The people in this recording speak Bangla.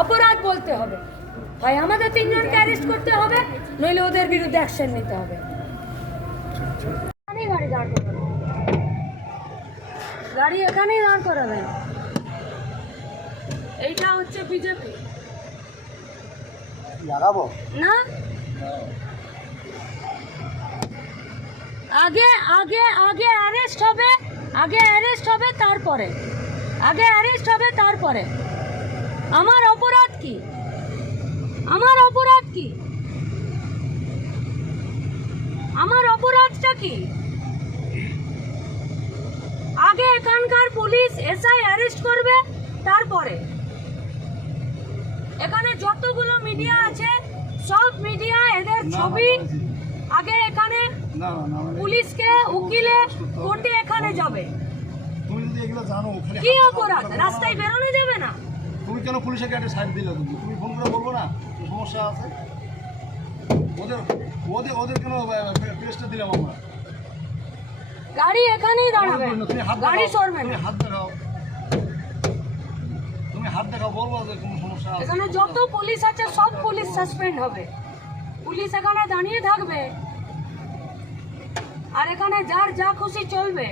অপরাধ বলতে হবে, হয় আমাদের তিনজনকে অ্যারেস্ট করতে হবে, নইলে ওদের বিরুদ্ধে অ্যাকশন নিতে হবে। এখানেই গাড়ি দাঁড় করাবেন, গাড়ি এখানেই দাঁড় করাবেন। এইটা হচ্ছে বিজেপি লাগাবো না, আগে আগে আগে অ্যারেস্ট হবে, আগে অ্যারেস্ট হবে তারপরে, আগে অ্যারেস্ট হবে তারপরে। আমার অপরাধ কি? আমার অপরাধ কি? আমার অপরাধটা কি? আগে এখানকার পুলিশ এসআই অ্যারেস্ট করবে, তারপরে এখানে যতগুলো মিডিয়া আছে সব মিডিয়া এদের ছবি আগে এখানে পুলিশকে উকিলে কোর্টে এখানে যাবে। তুমি যদি এগুলো জানো ওখানে কি অপরাধ? রাস্তায় বেরোনো যাবে না? তুমি কেন পুলিশের গাড়ি সাইড দিলে? তুমি ফোন করে বলবো না সমস্যা আছে? ওদের ওদের ওদের কেন প্রেসটা দিলাম আমরা? গাড়ি এখানেই দাঁড়াবে, তুমি হাত গাড়ি দেখাও, সরবে তুমি না। হাত দেখাও, তুমি হাত দেখাও, বলবো যে কোনো সমস্যা আছে। এখানে যত পুলিশ আছে সব পুলিশ সাসপেন্ড হবে, পুলিশ এখানে দাঁড়িয়ে থাকবে, আর এখানে যার যা খুশি চলবে।